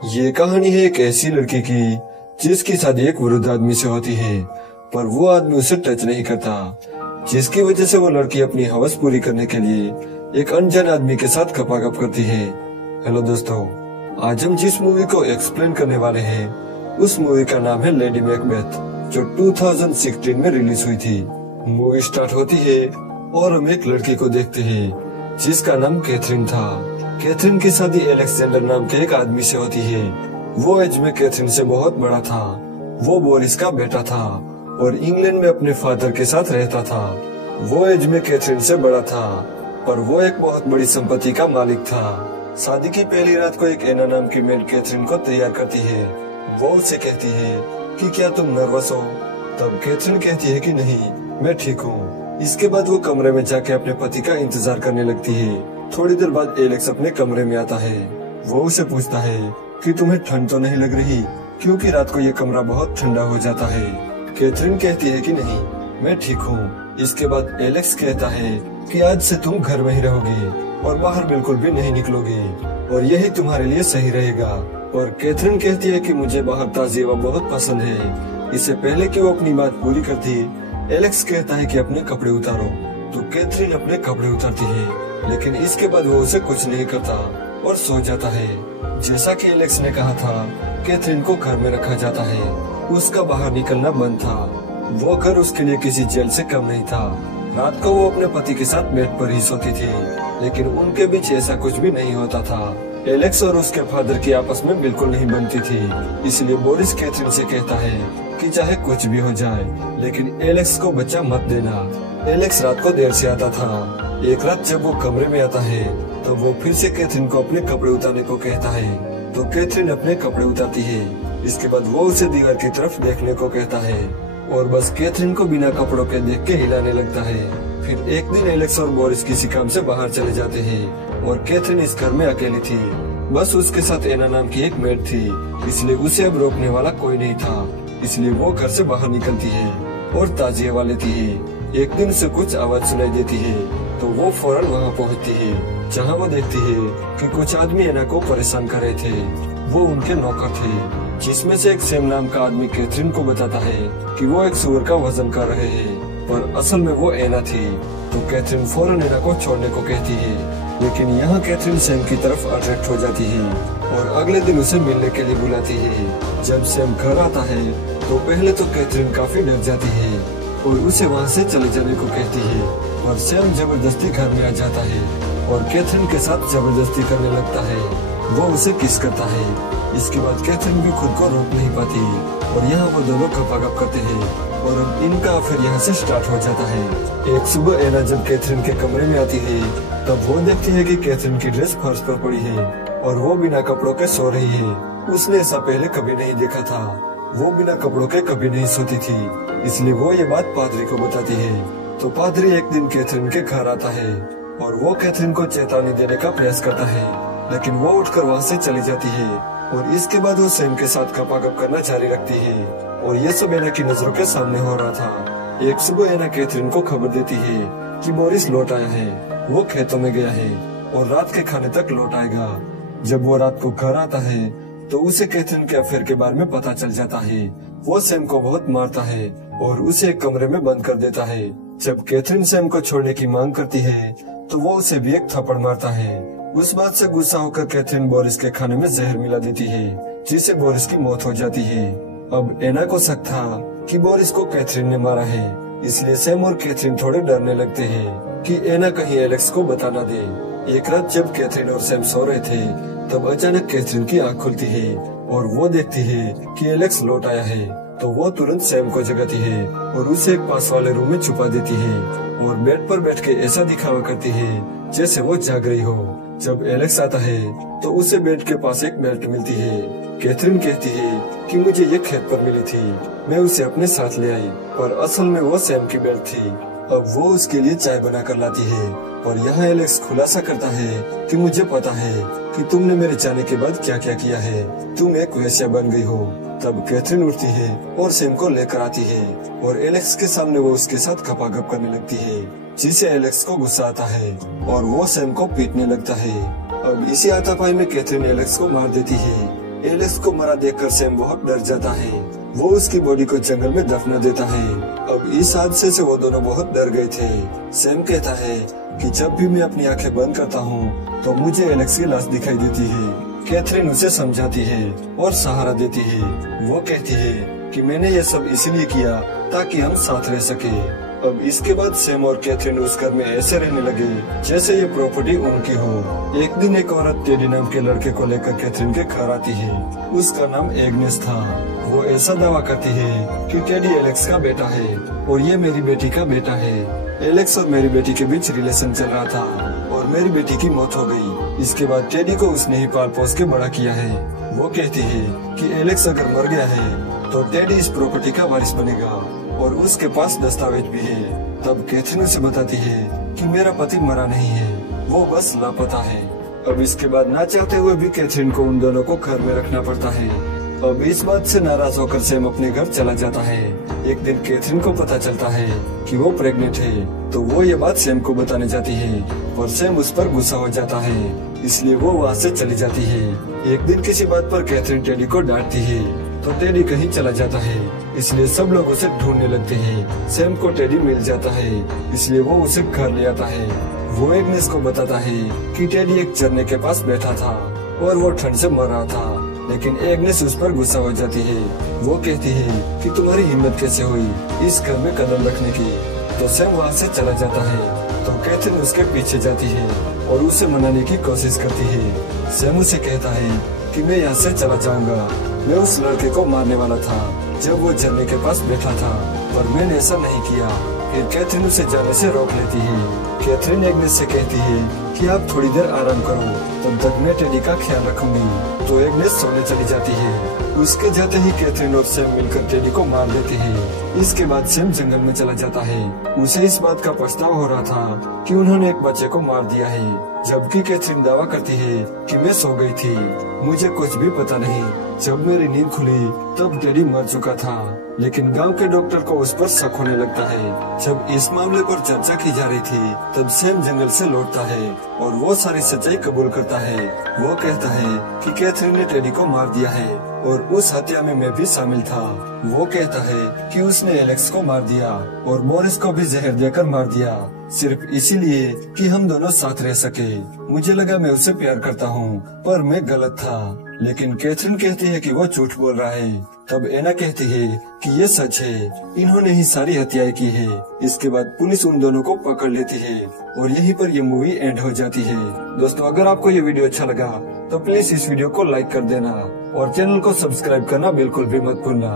ये कहानी है एक ऐसी लड़की की जिसकी शादी एक वृद्ध आदमी से होती है, पर वो आदमी उसे टच नहीं करता, जिसकी वजह से वो लड़की अपनी हवस पूरी करने के लिए एक अनजान आदमी के साथ खपाखप करती है। हेलो दोस्तों, आज हम जिस मूवी को एक्सप्लेन करने वाले हैं उस मूवी का नाम है लेडी मैकबेथ, जो 2016 में रिलीज हुई थी। मूवी स्टार्ट होती है और हम एक लड़की को देखते हैं जिसका नाम कैथरीन था। कैथरीन की शादी एलेक्जेंडर नाम के एक आदमी से होती है। वो एज में कैथरीन से बहुत बड़ा था। वो बोरिस का बेटा था और इंग्लैंड में अपने फादर के साथ रहता था। वो एज में कैथरीन से बड़ा था, पर वो एक बहुत बड़ी संपत्ति का मालिक था। शादी की पहली रात को एक एना नाम की मेड कैथरीन को तैयार करती है। वो उससे कहती है कि क्या तुम नर्वस हो? तब कैथरीन कहती है कि नहीं, मैं ठीक हूँ। इसके बाद वो कमरे में जाके अपने पति का इंतजार करने लगती है। थोड़ी देर बाद एलेक्स अपने कमरे में आता है। वो उसे पूछता है कि तुम्हें ठंड तो नहीं लग रही, क्योंकि रात को ये कमरा बहुत ठंडा हो जाता है। कैथरीन कहती है कि नहीं, मैं ठीक हूँ। इसके बाद एलेक्स कहता है कि आज से तुम घर में ही रहोगे और बाहर बिल्कुल भी नहीं निकलोगे और यही तुम्हारे लिए सही रहेगा। और कैथरीन कहती है कि मुझे बाहर ताजी हवा बहुत पसंद है। इससे पहले कि वो अपनी बात पूरी करती, एलेक्स कहता है कि अपने कपड़े उतारो, तो कैथरीन अपने कपड़े उतारती है, लेकिन इसके बाद वो उसे कुछ नहीं करता और सो जाता है। जैसा कि एलेक्स ने कहा था, कैथरीन को घर में रखा जाता है। उसका बाहर निकलना बंद था। वो घर उसके लिए किसी जेल से कम नहीं था। रात को वो अपने पति के साथ बेड पर ही सोती थी, लेकिन उनके बीच ऐसा कुछ भी नहीं होता था। एलेक्स और उसके फादर की आपस में बिल्कुल नहीं बनती थी, इसलिए बोरिस कैथरीन से कहता है कि चाहे कुछ भी हो जाए, लेकिन एलेक्स को बच्चा मत देना। एलेक्स रात को देर से आता था। एक रात जब वो कमरे में आता है तो वो फिर से कैथरीन को अपने कपड़े उतारने को कहता है, तो कैथरीन अपने कपड़े उतारती है। इसके बाद वो उसे दीवार की तरफ देखने को कहता है और बस कैथरीन को बिना कपड़ों के देख के हिलाने लगता है। फिर एक दिन एलेक्स और बोरिस किसी काम से बाहर चले जाते हैं और कैथरीन इस घर में अकेली थी। बस उसके साथ एना नाम की एक मेड थी, इसलिए उसे अब रोकने वाला कोई नहीं था। इसलिए वो घर से बाहर निकलती है और ताजी हवा लेती है। एक दिन उसे कुछ आवाज सुनाई देती है, तो वो फौरन वहाँ पहुँचती है, जहाँ वो देखती है कि कुछ आदमी एना को परेशान कर रहे थे। वो उनके नौकर थे, जिसमें से एक सैम नाम का आदमी कैथरीन को बताता है कि वो एक सुअर का वजन कर रहे हैं, पर असल में वो एना थी। तो कैथरीन फौरन एना को छोड़ने को कहती है, लेकिन यहाँ कैथरीन सैम की तरफ अट्रैक्ट हो जाती है और अगले दिन उसे मिलने के लिए बुलाती है। जब सैम घर आता है तो पहले तो कैथरीन काफी डर जाती है और उसे वहाँ से चले जाने को कहती है, और सैम जबरदस्ती घर में आ जाता है और कैथरीन के साथ जबरदस्ती करने लगता है। वो उसे किस करता है। इसके बाद कैथरीन भी खुद को रोक नहीं पाती और यहाँ वो दोनों खपाखप करते हैं और अब इनका फिर यहाँ से स्टार्ट हो जाता है। एक सुबह एना जब कैथरीन के कमरे में आती है तब वो देखती है कि कैथरीन की ड्रेस फर्श पर पड़ी है और वो बिना कपड़ों के सो रही है। उसने ऐसा पहले कभी नहीं देखा था। वो बिना कपड़ों के कभी नहीं सोती थी, इसलिए वो ये बात पादरी को बताती है। तो पादरी एक दिन कैथरीन के घर आता है और वो कैथरीन को चेतावनी देने का प्रयास करता है, लेकिन वो उठकर वहाँ से चली जाती है और इसके बाद वो सैम के साथ खपाखप करना जारी रखती है और ये सब एना की नजरों के सामने हो रहा था। एक सुबह एना कैथरीन को खबर देती है कि बोरिस लौट आया है। वो खेतों में गया है और रात के खाने तक लौट आएगा। जब वो रात को घर आता है तो उसे कैथरीन के अफेयर के बारे में पता चल जाता है। वो सैम को बहुत मारता है और उसे एक कमरे में बंद कर देता है। जब कैथरीन सैम को छोड़ने की मांग करती है तो वो उसे भी एक थप्पड़ मारता है। उस बात से गुस्सा होकर कैथरीन बोरिस के खाने में जहर मिला देती है, जिससे बोरिस की मौत हो जाती है। अब एना को शक था कि बोरिस को कैथरीन ने मारा है, इसलिए सैम और कैथरीन थोड़े डरने लगते हैं कि एना कहीं एलेक्स को बता ना दे। एक रात जब कैथरीन और सैम सो रहे थे तब अचानक कैथरीन की आँख खुलती है और वो देखती है कि एलेक्स लौट आया है। तो वो तुरंत सैम को जगाती है और उसे एक पास वाले रूम में छुपा देती है और बेड पर बैठ के ऐसा दिखावा करती है जैसे वो जाग रही हो। जब एलेक्स आता है तो उसे बेड के पास एक बेल्ट मिलती है। कैथरीन कहती है कि मुझे ये खेत पर मिली थी, मैं उसे अपने साथ ले आई, पर असल में वो सैम की बेल्ट थी। अब वो उसके लिए चाय बना कर लाती है और यहाँ एलेक्स खुलासा करता है कि मुझे पता है कि तुमने मेरे जाने के बाद क्या क्या किया है, तुम एक वेश्या बन गई हो। तब कैथरीन उठती है और सैम को लेकर आती है और एलेक्स के सामने वो उसके साथ खपाखप करने लगती है, जिससे एलेक्स को गुस्सा आता है और वो सैम को पीटने लगता है। अब इसी हाथापाई में कैथरीन एलेक्स को मार देती है। एलेक्स को मरा देखकर सैम बहुत डर जाता है। वो उसकी बॉडी को जंगल में दफना देता है। अब इस हादसे से वो दोनों बहुत डर गए थे। सैम कहता है कि जब भी मैं अपनी आंखें बंद करता हूँ तो मुझे एलेक्स की लाश दिखाई देती है। कैथरीन उसे समझाती है और सहारा देती है। वो कहती है कि मैंने ये सब इसलिए किया ताकि हम साथ रह सके। अब इसके बाद सैम और कैथरीन उस घर में ऐसे रहने लगे जैसे ये प्रॉपर्टी उनकी हो। एक दिन एक औरत टेडी नाम के लड़के को लेकर कैथरीन के घर आती है। उसका नाम एग्नेस था। वो ऐसा दावा करती है कि टेडी एलेक्स का बेटा है और ये मेरी बेटी का बेटा है। एलेक्स और मेरी बेटी के बीच रिलेशन चल रहा था और मेरी बेटी की मौत हो गई। इसके बाद टेडी को उसने ही पाल पोस के बड़ा किया है। वो कहती है कि एलेक्स अगर मर गया है तो टेडी इस प्रॉपर्टी का वारिस बनेगा और उसके पास दस्तावेज भी है। तब कैथरीन उसे बताती है कि मेरा पति मरा नहीं है, वो बस लापता है। अब इसके बाद ना चाहते हुए भी कैथरीन को उन दोनों को घर में रखना पड़ता है। अब इस बात से नाराज होकर सैम अपने घर चला जाता है। एक दिन कैथरीन को पता चलता है कि वो प्रेग्नेंट है, तो वो ये बात सैम को बताने जाती है और सैम उस पर गुस्सा हो जाता है, इसलिए वो वहाँ से चली जाती है। एक दिन किसी बात पर कैथरीन टेडी को डांटती है तो टेडी कहीं चला जाता है, इसलिए सब लोग उसे ढूंढने लगते हैं। सैम को टेडी मिल जाता है, इसलिए वो उसे घर ले आता है। वो एग्नेस को बताता है कि टेडी एक झरने के पास बैठा था और वो ठंड से मर रहा था, लेकिन एग्नेस उस पर गुस्सा हो जाती है। वो कहती है कि तुम्हारी हिम्मत कैसे हुई इस घर में कदम रखने की। तो सैम वहाँ से चला जाता है तो कैथरीन उसके पीछे जाती है और उसे मनाने की कोशिश करती है। सैम उसे कहता है कि मैं यहाँ से चला जाऊंगा, मैं उस लड़के को मारने वाला था जब वो झरने के पास बैठा था, पर मैंने ऐसा नहीं किया। फिर कैथरीन उसे जाने से रोक लेती है। कैथरीन एग्नेस से कहती है कि आप थोड़ी देर आराम करो, तब तक मैं टेडी का ख्याल रखूंगी। तो एग्नेस सोने चली जाती है। उसके जाते ही कैथरीन और सैम मिलकर टेडी को मार देते हैं। इसके बाद सैम जंगल में चला जाता है। उसे इस बात का पछतावा हो रहा था कि उन्होंने एक बच्चे को मार दिया है, जबकि कैथरीन दावा करती है कि मैं सो गई थी, मुझे कुछ भी पता नहीं। जब मेरी नींद खुली तब टेडी मर चुका था, लेकिन गांव के डॉक्टर को उस पर शक होने लगता है। जब इस मामले पर चर्चा की जा रही थी तब सैम जंगल से लौटता है और वो सारी सच्चाई कबूल करता है। वो कहता है कि कैथरीन ने टेडी को मार दिया है और उस हत्या में मैं भी शामिल था। वो कहता है कि उसने एलेक्स को मार दिया और बोरिस को भी जहर देकर मार दिया, सिर्फ इसीलिए कि हम दोनों साथ रह सके। मुझे लगा मैं उसे प्यार करता हूँ, पर मैं गलत था। लेकिन कैथरीन कहती है कि वो झूठ बोल रहा है। तब एना कहती है कि ये सच है, इन्होंने ही सारी हत्याएं की है। इसके बाद पुलिस उन दोनों को पकड़ लेती है और यहीं पर ये मूवी एंड हो जाती है। दोस्तों, अगर आपको ये वीडियो अच्छा लगा तो प्लीज इस वीडियो को लाइक कर देना और चैनल को सब्सक्राइब करना बिल्कुल भी मत भूलना।